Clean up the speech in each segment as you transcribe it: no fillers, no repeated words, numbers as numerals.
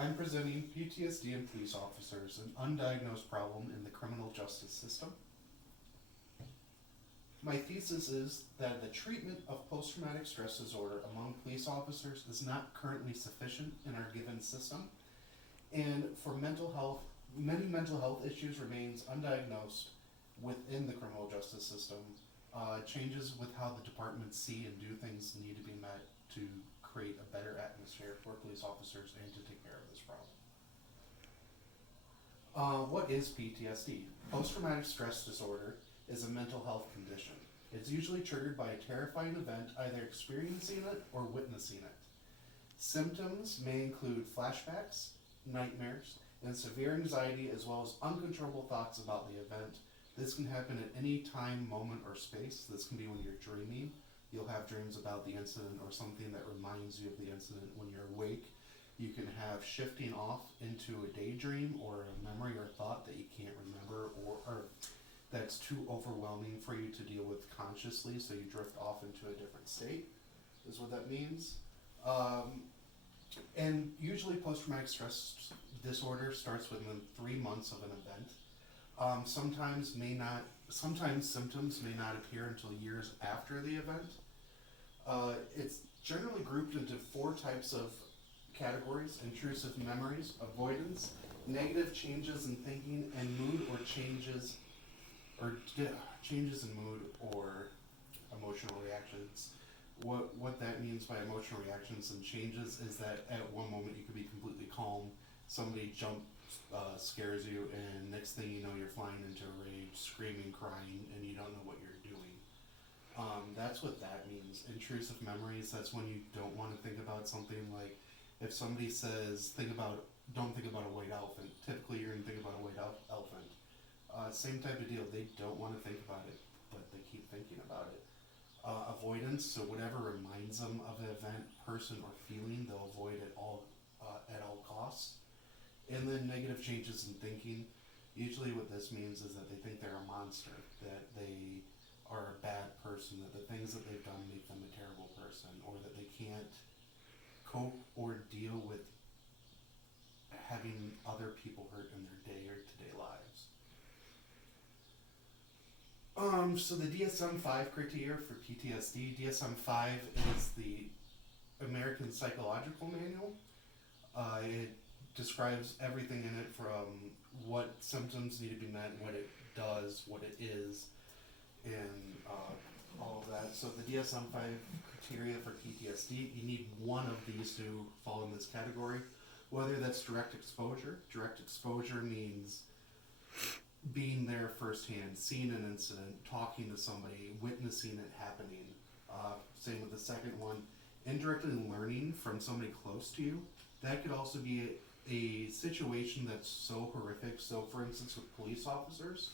I'm presenting PTSD in police officers, an undiagnosed problem in the criminal justice system. My thesis is that the treatment of post-traumatic stress disorder among police officers is not currently sufficient in our given system, and for mental health, many mental health issues remains undiagnosed within the criminal justice system. Changes with how the departments see and do things need to be met to create a better atmosphere for police officers and to take care of this problem. What is PTSD? Post-traumatic stress disorder is a mental health condition. It's usually triggered by a terrifying event, either experiencing it or witnessing it. Symptoms may include flashbacks, nightmares, and severe anxiety, as well as uncontrollable thoughts about the event. This can happen at any time, moment, or space. This can be when you're dreaming. You'll have dreams about the incident or something that reminds you of the incident when you're awake. You can have shifting off into a daydream or a memory or thought that you can't remember, or that's too overwhelming for you to deal with consciously, so you drift off into a different state, is what that means. And usually post-traumatic stress disorder starts within 3 months of an event. Sometimes symptoms may not appear until years after the event. It's generally grouped into 4 types of categories: intrusive memories, avoidance, negative changes in thinking, and mood or changes in mood or emotional reactions. What that means by emotional reactions and changes is that at one moment you could be completely calm, somebody scares you, and next thing you know you're flying into a rage, screaming, crying, and you don't know what you're doing. That's what that means. Intrusive memories, that's when you don't want to think about something. Like if somebody says, don't think about a white elephant, typically you're going to think about a white elephant. Same type of deal. They don't want to think about it, but they keep thinking about it. Avoidance, so whatever reminds them of an event, person, or feeling, they'll avoid it at all costs. And then negative changes in thinking. Usually what this means is that they think they're a monster, that they are a bad person, that the things that they've done make them a terrible person, or that they can't cope or deal with having other people hurt in their day-to-day lives. So the DSM-5 criteria for PTSD, DSM-5 is the American Psychological Manual. It describes everything in it, from what symptoms need to be met, what it does, what it is, and all of that. So the DSM-5 criteria for PTSD, you need one of these to fall in this category, whether that's direct exposure. Direct exposure means being there firsthand, seeing an incident, talking to somebody, witnessing it happening. Same with the second one. Indirectly learning from somebody close to you. That could also be a situation that's so horrific. So for instance, with police officers,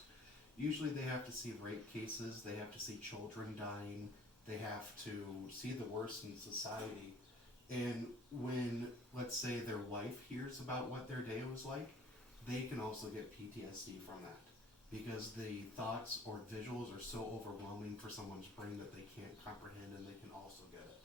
usually they have to see rape cases, they have to see children dying, they have to see the worst in society. And when, let's say, their wife hears about what their day was like, they can also get PTSD from that, because the thoughts or visuals are so overwhelming for someone's brain that they can't comprehend, and they can also get it.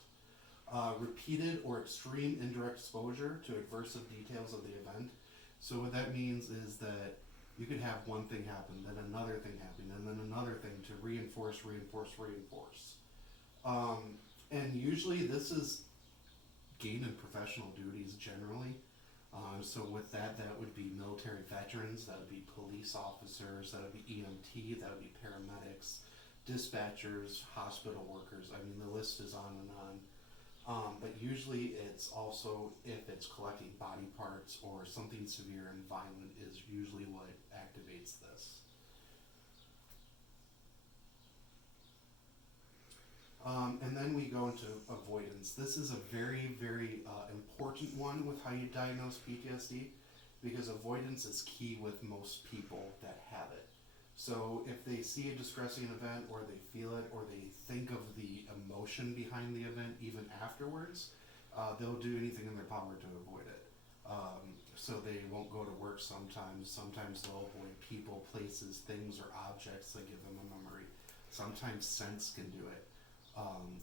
Repeated or extreme indirect exposure to aversive details of the event. So what that means is that you could have one thing happen, then another thing happen, and then another thing to reinforce. And usually this is gained in professional duties generally. So with that would be military veterans, that would be police officers, that would be EMT, that would be paramedics, dispatchers, hospital workers. I mean, the list is on and on. But usually it's also, if it's collecting body parts or something severe and violent, is usually what activates this. And then we go into avoidance. This is a very, very important one with how you diagnose PTSD, because avoidance is key with most people that have it. So if they see a distressing event, or they feel it, or they think of the emotion behind the event even afterwards, they'll do anything in their power to avoid it. So they won't go to work sometimes. Sometimes they'll avoid people, places, things, or objects that give them a memory. Sometimes scents can do it.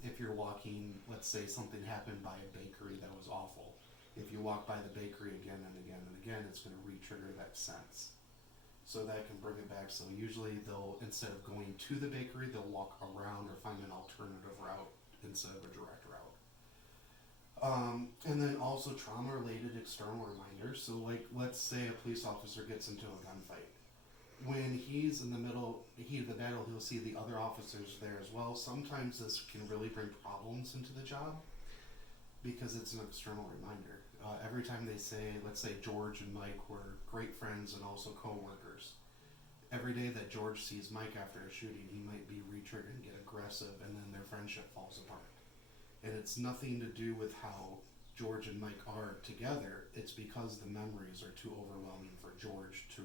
If you're walking, let's say something happened by a bakery that was awful. If you walk by the bakery again and again and again, it's going to re-trigger that sense. So that can bring it back. So usually they'll, instead of going to the bakery, they'll walk around or find an alternative route instead of a direct route. And then also trauma-related external reminders. So like, let's say a police officer gets into a gunfight. When he's in the heat of the battle, he'll see the other officers there as well. Sometimes this can really bring problems into the job because it's an external reminder. Every time they say, let's say George and Mike were great friends and also co-workers. Every day that George sees Mike after a shooting, he might be re-triggered and get aggressive, and then their friendship falls apart. And it's nothing to do with how George and Mike are together. It's because the memories are too overwhelming for George to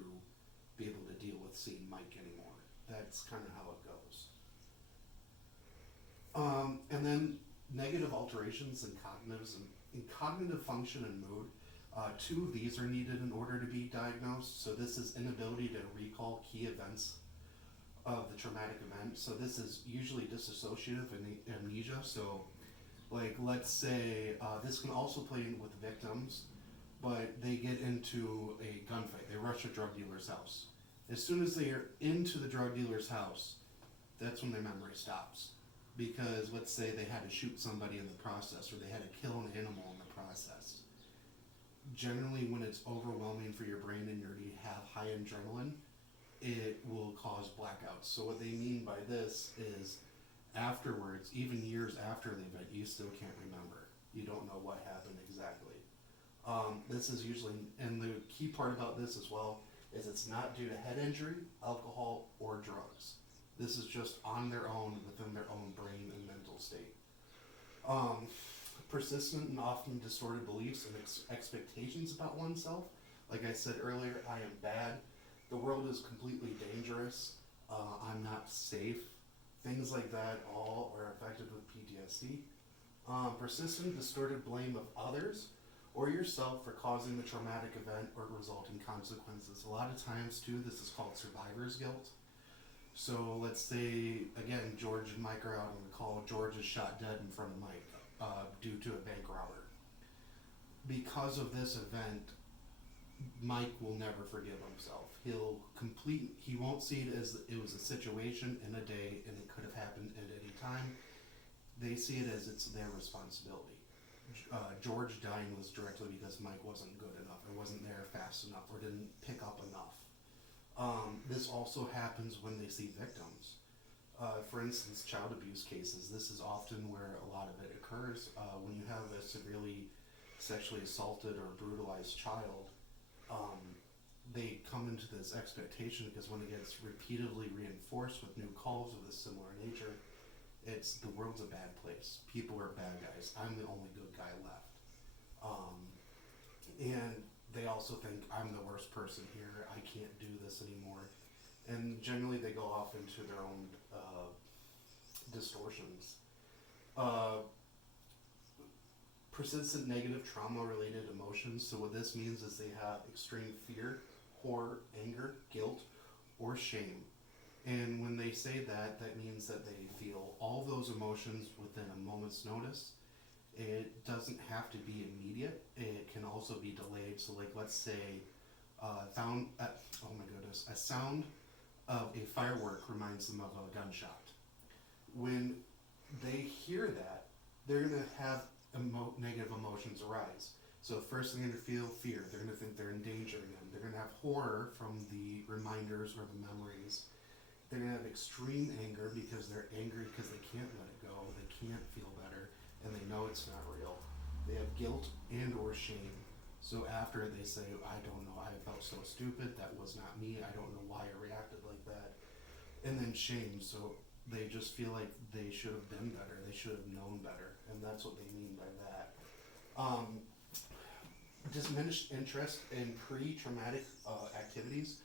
be able to deal with seeing Mike anymore. That's kind of how it goes. And then negative alterations in cognitive function and mood. Two of these are needed in order to be diagnosed. So this is inability to recall key events of the traumatic event. So this is usually dissociative amnesia. So like, let's say this can also play in with victims, but they get into a gunfight. They rush a drug dealer's house. As soon as they are into the drug dealer's house, that's when their memory stops. Because let's say they had to shoot somebody in the process, or they had to kill an animal in the process. Generally, when it's overwhelming for your brain and you already have high adrenaline, it will cause blackouts. So what they mean by this is afterwards, even years after the event, you still can't remember. You don't know what happened exactly. This is usually, and the key part about this as well, is it's not due to head injury, alcohol, or drugs. This is just on their own, within their own brain and mental state. Persistent and often distorted beliefs and expectations about oneself. Like I said earlier, I am bad. The world is completely dangerous. I'm not safe. Things like that all are affected with PTSD. Persistent, distorted blame of others or yourself for causing the traumatic event or resulting consequences. A lot of times, too, this is called survivor's guilt. So let's say, again, George and Mike are out on the call. George is shot dead in front of Mike due to a bank robber. Because of this event, Mike will never forgive himself. He won't see it as it was a situation in a day and it could have happened at any time. They see it as it's their responsibility. George dying was directly because Mike wasn't good enough, or wasn't there fast enough, or didn't pick up enough. This also happens when they see victims. For instance, child abuse cases, this is often where a lot of it occurs. When you have a severely sexually assaulted or brutalized child, they come into this expectation because when it gets repeatedly reinforced with new calls of this similar nature, it's the world's a bad place. People are bad guys. I'm the only good guy left. And they also think I'm the worst person here. I can't do this anymore. And generally they go off into their own distortions. Persistent negative trauma-related emotions. So what this means is they have extreme fear, horror, anger, guilt, or shame. And when they say that, that means that they feel all those emotions within a moment's notice. It doesn't have to be immediate. It can also be delayed. So like, let's say, a sound of a firework reminds them of a gunshot. When they hear that, they're going to have negative emotions arise. So the first thing they're going to feel fear. They're going to think they're endangering them. They're going to have horror from the reminders or the memories. They're going to have extreme anger because they're angry because they can't let it go. They can't feel better, and they know it's not real. They have guilt and or shame. So after they say, I don't know, I felt so stupid, that was not me, I don't know why I reacted like that. And then shame, so they just feel like they should have been better, they should have known better, and that's what they mean by that. Diminished interest in pre-traumatic activities.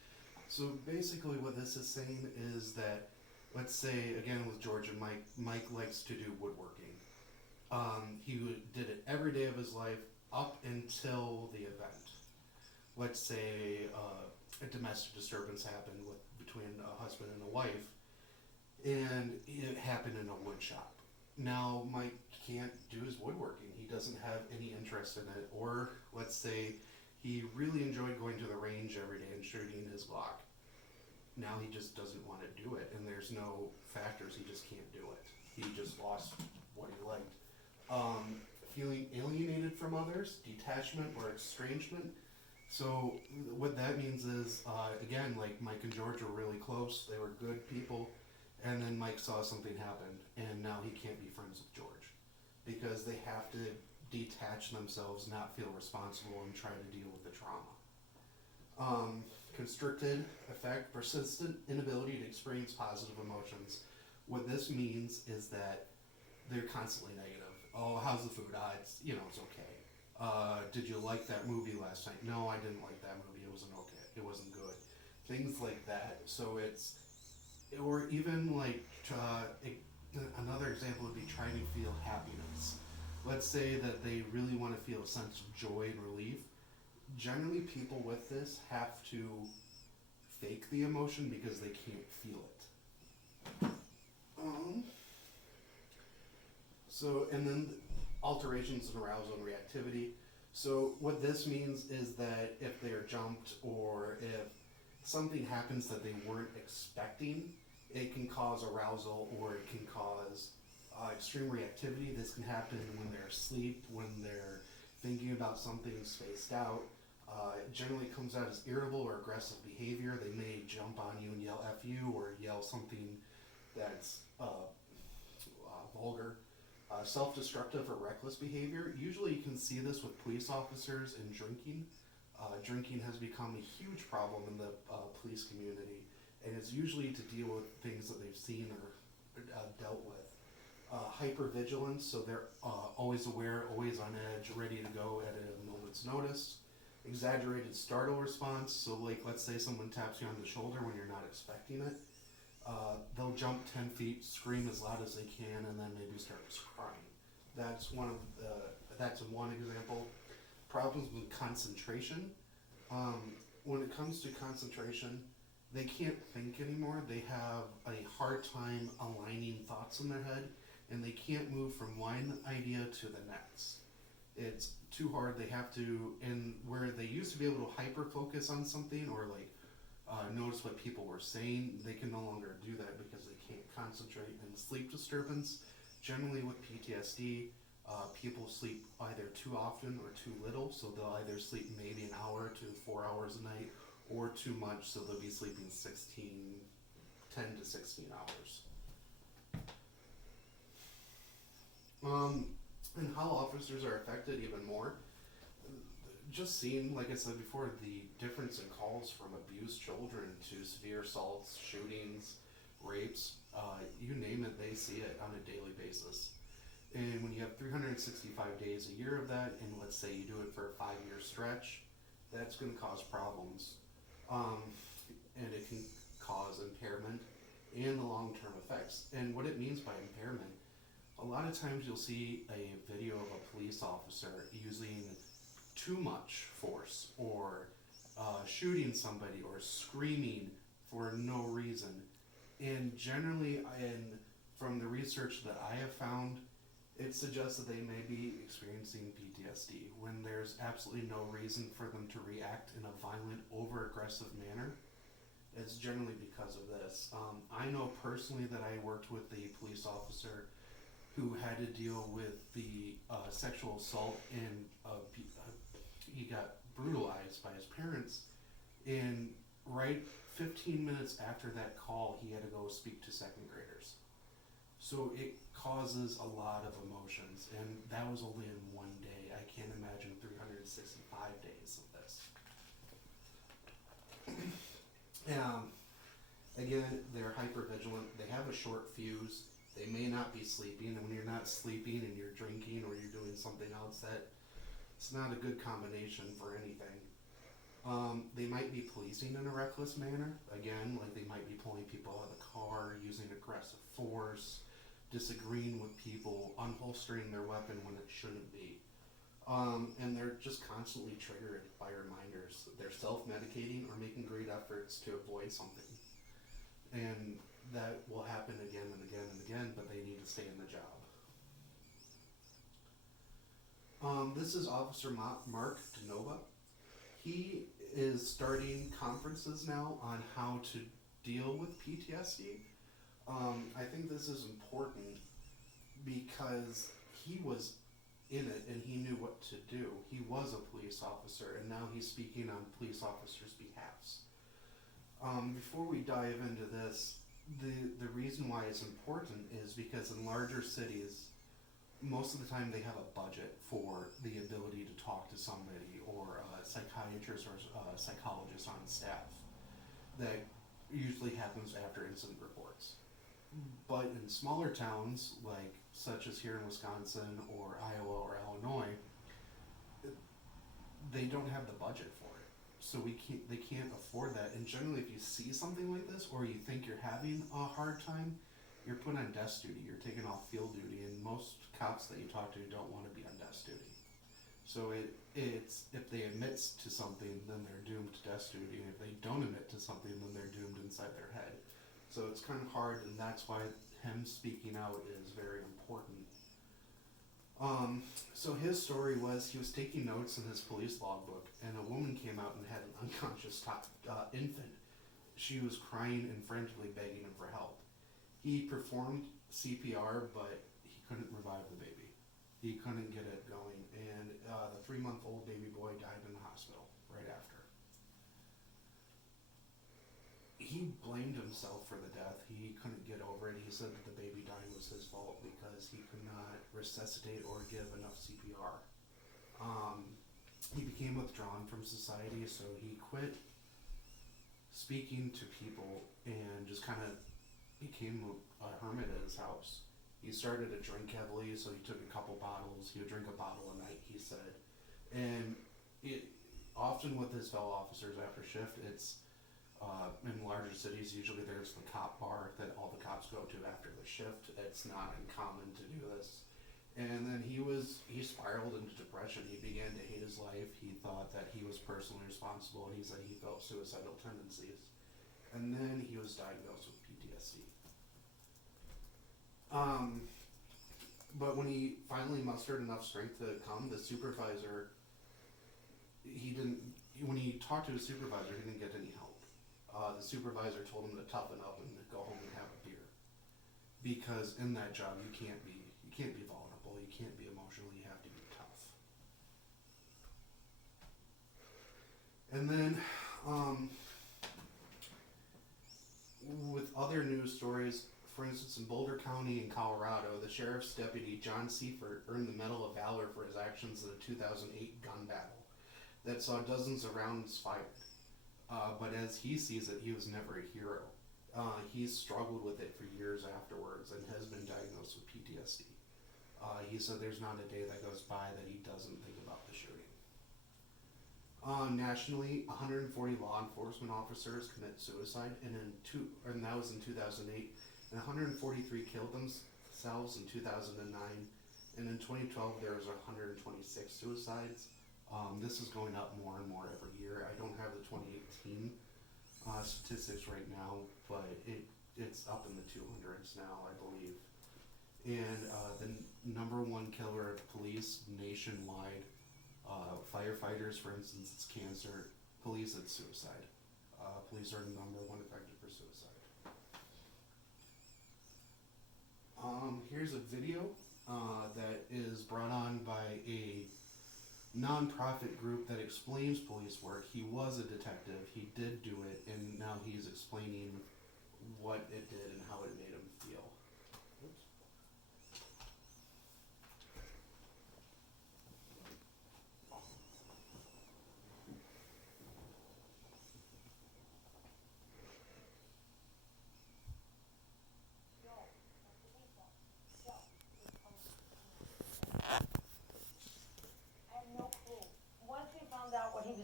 So basically what this is saying is that, let's say, again with George and Mike, Mike likes to do woodworking. He did it every day of his life up until the event. Let's say a domestic disturbance happened between a husband and a wife, and it happened in a wood shop. Now Mike can't do his woodworking. He doesn't have any interest in it. Or let's say he really enjoyed going to the range every day and shooting his Glock. Now he just doesn't want to do it, and there's no factors. He just can't do it. He just lost what he liked. Feeling alienated from others, detachment or estrangement. So what that means is, again, like Mike and George were really close. They were good people, and then Mike saw something happen, and now he can't be friends with George because they have to detach themselves, not feel responsible, and try to deal with the trauma. Constricted affect, persistent inability to experience positive emotions. What this means is that they're constantly negative. Oh, how's the food? It's it's okay. Did you like that movie last night? No, I didn't like that movie. It wasn't okay. It wasn't good. Things like that. So or even like another example would be trying to feel happiness. Let's say that they really want to feel a sense of joy and relief. Generally, people with this have to fake the emotion because they can't feel it. And then alterations in arousal and reactivity. So what this means is that if they're jumped or if something happens that they weren't expecting, it can cause arousal or it can cause extreme reactivity. This can happen when they're asleep, when they're thinking about something spaced out. It generally comes out as irritable or aggressive behavior. They may jump on you and yell F you or yell something that's vulgar. Self-destructive or reckless behavior. Usually you can see this with police officers and drinking. Drinking has become a huge problem in the police community, and it's usually to deal with things that they've seen or dealt with. Hypervigilance, so they're always aware, always on edge, ready to go at a moment's notice. Exaggerated startle response, so like let's say someone taps you on the shoulder when you're not expecting it. They'll jump 10 feet, scream as loud as they can, and then maybe start crying. That's one example. Problems with concentration. When it comes to concentration, they can't think anymore. They have a hard time aligning thoughts in their head, and they can't move from one idea to the next. It's too hard. They have to, and where they used to be able to hyper focus on something or like notice what people were saying, they can no longer do that because they can't concentrate. And sleep disturbance, generally with PTSD, people sleep either too often or too little, so they'll either sleep maybe an hour to 4 hours a night, or too much, so they'll be sleeping 10 to 16 hours. And how officers are affected even more. Just seeing, like I said before, the difference in calls from abused children to severe assaults, shootings, rapes, you name it, they see it on a daily basis. And when you have 365 days a year of that, and let's say you do it for a 5-year stretch, that's going to cause problems. And it can cause impairment and the long-term effects. And what it means by impairment, a lot of times you'll see a video of a police officer using too much force or shooting somebody or screaming for no reason. And generally, from the research that I have found, it suggests that they may be experiencing PTSD when there's absolutely no reason for them to react in a violent, over-aggressive manner. It's generally because of this. I know personally that I worked with a police officer who had to deal with the sexual assault, and he got brutalized by his parents. And right 15 minutes after that call, he had to go speak to second graders. So it causes a lot of emotions, and that was only in one day. I can't imagine 365 days of this. Again, they're hypervigilant. They have a short fuse. They may not be sleeping, and when you're not sleeping and you're drinking or you're doing something else, that it's not a good combination for anything. They might be policing in a reckless manner. Again, like they might be pulling people out of the car, using aggressive force, disagreeing with people, unholstering their weapon when it shouldn't be. And they're just constantly triggered by reminders. They're self-medicating or making great efforts to avoid something. And that will happen again and again and again, but they need to stay in the job. This is Officer Mark DeNova. He is starting conferences now on how to deal with PTSD. I think this is important because he was in it and he knew what to do. He was a police officer and now he's speaking on police officers' behalfs. Before we dive into this, the reason why it's important is because in larger cities, most of the time they have a budget for the ability to talk to somebody or a psychiatrist or a psychologist on staff. That usually happens after incident reports. But in smaller towns, like such as here in Wisconsin or Iowa or Illinois, they don't have the budget for it. So they can't afford that. And generally, if you see something like this, or you think you're having a hard time, you're put on desk duty. You're taken off field duty, and most cops that you talk to don't want to be on desk duty. So it's if they admit to something, then they're doomed to desk duty, and if they don't admit to something, then they're doomed inside their head. So it's kind of hard, and that's why him speaking out is very important. So his story was he was taking notes in his police logbook, and a woman came out and had an unconscious infant. She was crying and frantically begging him for help. He performed CPR, but he couldn't revive the baby. He couldn't get it going, and the 3-month-old baby boy died in the hospital right after. He blamed himself for the death. He couldn't get over it. He said that the baby dying was his fault because he could not resuscitate or give enough CPR. He became withdrawn from society, so he quit speaking to people and just kind of became a hermit at his house. He started to drink heavily, so he took a couple bottles. He would drink a bottle a night, he said. And it often with his fellow officers after shift, it's in larger cities, usually there's the cop bar that all the cops go to after the shift. It's not uncommon to do this. And then he spiraled into depression. He began to hate his life. He thought that he was personally responsible. He said he felt suicidal tendencies. And then he was diagnosed with PTSD. But when he finally mustered enough strength to come, the supervisor, when he talked to his supervisor, he didn't get any help. The supervisor told him to toughen up and go home and have a beer. Because in that job, you can't be vulnerable, you can't be emotional, you have to be tough. And then, with other news stories, for instance, in Boulder County in Colorado, the sheriff's deputy, John Seifert, earned the Medal of Valor for his actions in the 2008 gun battle that saw dozens of rounds fired. But as he sees it, he was never a hero. He's struggled with it for years afterwards and has been diagnosed with PTSD. He said there's not a day that goes by that he doesn't think about the shooting. Nationally, 140 law enforcement officers commit suicide, and that was in 2008, and 143 killed themselves in 2009, and in 2012 there was 126 suicides. This is going up more and more every year. I don't have the 2018 statistics right now, but it's up in the 200s now, I believe. And the number one killer of police nationwide, firefighters, for instance, it's cancer. Police, it's suicide. Police are number one affected for suicide. Here's a video that is brought on by a non-profit group that explains police work. He was a detective, he did do it, and now he's explaining what it did and how it made him feel. Oops.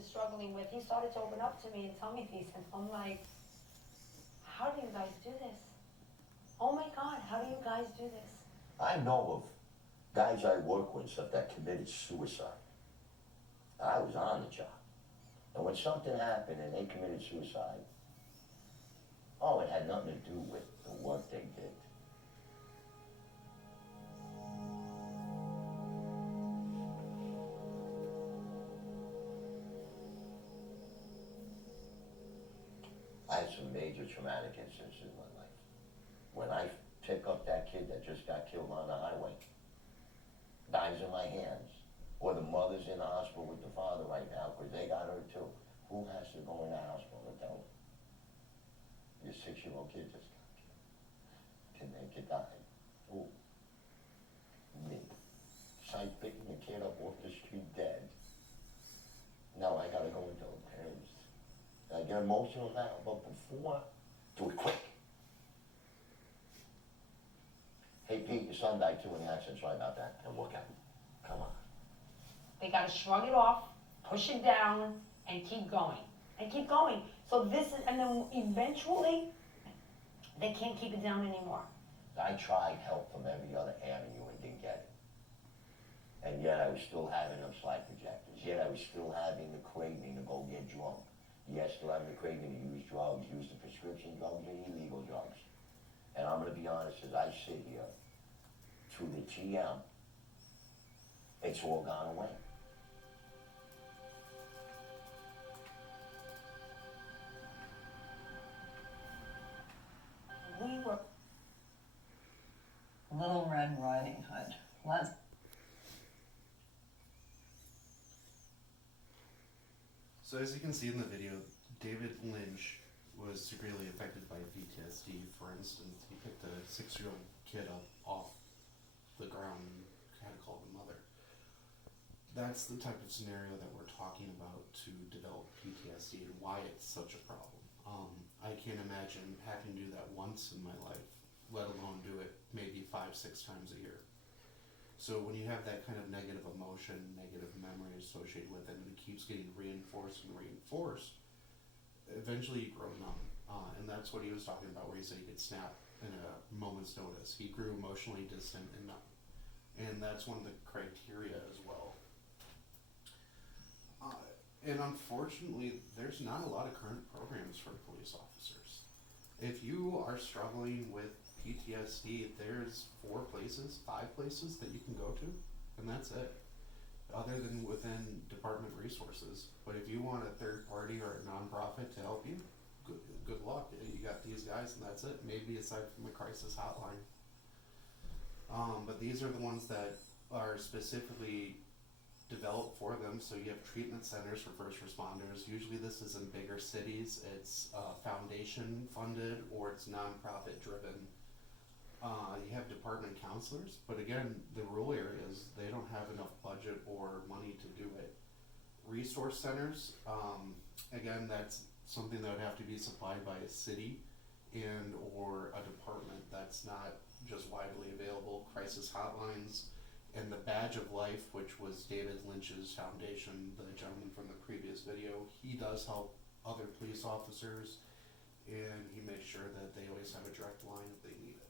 Struggling with, he started to open up to me and tell me these, and I'm like, how do you guys do this? Oh my God, how do you guys do this? I know of guys I work with that committed suicide. I was on the job. And when something happened and they committed suicide, oh, it had nothing to do with the work they did. I had some major traumatic incidents in my life. When I pick up that kid that just got killed on the highway, dies in my hands, or the mother's in the hospital with the father right now because they got hurt too, who has to go in the hospital and tell them? Your 6-year-old kid just got killed. Can they get died? Who? Me. So I picking a kid up off the street dead. Now I gotta go and tell the parents. I get emotional now, but before, do it quick. Hey Pete, your son died too in the accident, sorry about that, and look at him. Come on. They gotta shrug it off, push it down, and keep going. And keep going. So this is, and then eventually, they can't keep it down anymore. I tried help from every other avenue and didn't get it. And yet I was still having them slide projectors. Yet I was still having the craving to go get drunk. Yes, still having the craving to use drugs, use the prescription drugs and illegal drugs. And I'm gonna be honest, as I sit here, through the TM, it's all gone away. We were, Little Red Riding Hood. So as you can see in the video, David Lynch was severely affected by PTSD. For instance, he picked a 6-year-old kid up off the ground and had to call the mother. That's the type of scenario that we're talking about to develop PTSD and why it's such a problem. I can't imagine having to do that once in my life, let alone do it maybe 5-6 times a year. So when you have that kind of negative emotion, negative memory associated with it, and it keeps getting reinforced and reinforced, eventually you grow numb. And that's what he was talking about, where he said he could snap in a moment's notice. He grew emotionally distant and numb. And that's one of the criteria as well. And unfortunately, there's not a lot of current programs for police officers. If you are struggling with PTSD, there's 4 places, 5 places that you can go to, and that's it. Other than within department resources. But if you want a third party or a nonprofit to help you, good luck. You got these guys and that's it. Maybe aside from the crisis hotline. But these are the ones that are specifically developed for them. So you have treatment centers for first responders. Usually this is in bigger cities. It's foundation funded or it's nonprofit driven. You have department counselors, but again, the rural areas, they don't have enough budget or money to do it. Resource centers, again, that's something that would have to be supplied by a city and or a department that's not just widely available. Crisis hotlines and the Badge of Life, which was David Lynch's foundation, the gentleman from the previous video, he does help other police officers and he makes sure that they always have a direct line if they need it.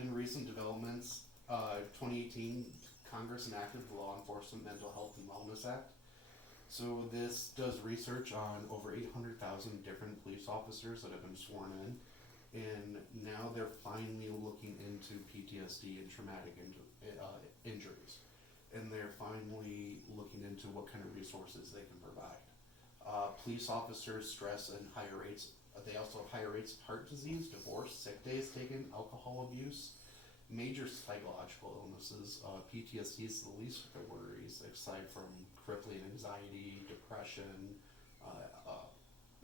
In recent developments, 2018, Congress enacted the Law Enforcement Mental Health and Wellness Act. So this does research on over 800,000 different police officers that have been sworn in, and now they're finally looking into PTSD and traumatic injuries, and they're finally looking into what kind of resources they can provide. Police officers stress and higher rates. They also have higher rates of heart disease, divorce, sick days taken, alcohol abuse, major psychological illnesses. PTSD is the least of their worries, aside from crippling anxiety, depression,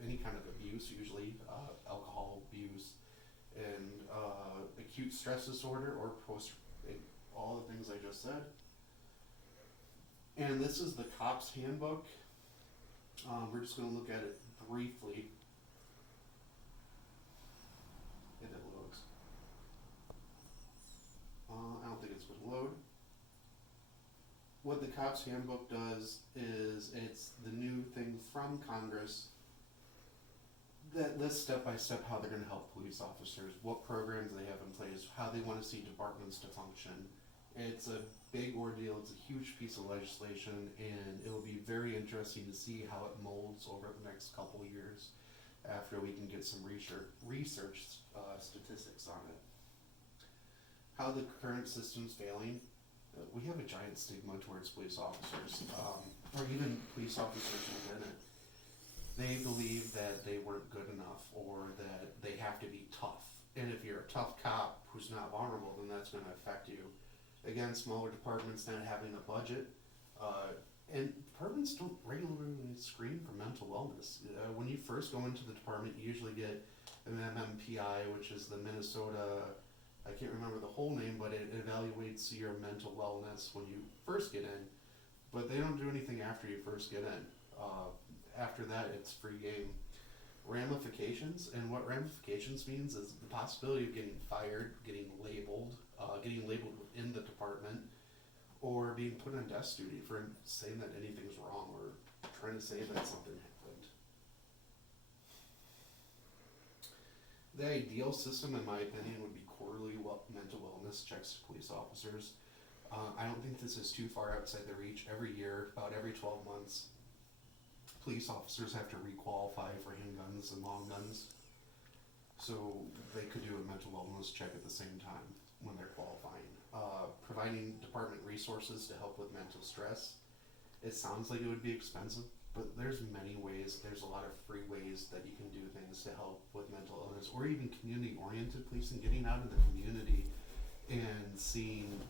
any kind of abuse, usually alcohol abuse, and acute stress disorder or all the things I just said. And this is the COPS handbook. We're just going to look at it briefly. If it loads. I don't think it's going to load. What the COPS handbook does is it's the new thing from Congress that lists step by step how they're going to help police officers, what programs they have in place, how they want to see departments to function. It's a big ordeal, it's a huge piece of legislation, and it will be very interesting to see how it molds over the next couple years after we can get some research statistics on it. How the current system's failing. We have a giant stigma towards police officers, or even police officers within it. they believe that they weren't good enough or that they have to be tough. And if you're a tough cop who's not vulnerable, then that's going to affect you. Again, smaller departments not having a budget, and departments don't regularly screen for mental wellness. When you first go into the department, you usually get an MMPI, which is the Minnesota, I can't remember the whole name, but it evaluates your mental wellness when you first get in. But they don't do anything after you first get in. After that, it's free game. Ramifications, and what ramifications means is the possibility of getting fired, getting labeled within the department, or being put on desk duty for saying that anything's wrong or trying to say that something happened. The ideal system, in my opinion, would be quarterly mental wellness checks to police officers. I don't think this is too far outside the reach. Every year, about every 12 months, police officers have to requalify for handguns and long guns. So they could do a mental wellness check at the same time when they're qualifying. Providing department resources to help with mental stress. It sounds like it would be expensive, but there's many ways. There's a lot of free ways that you can do things to help with mental illness, or even community-oriented policing, getting out in the community and seeing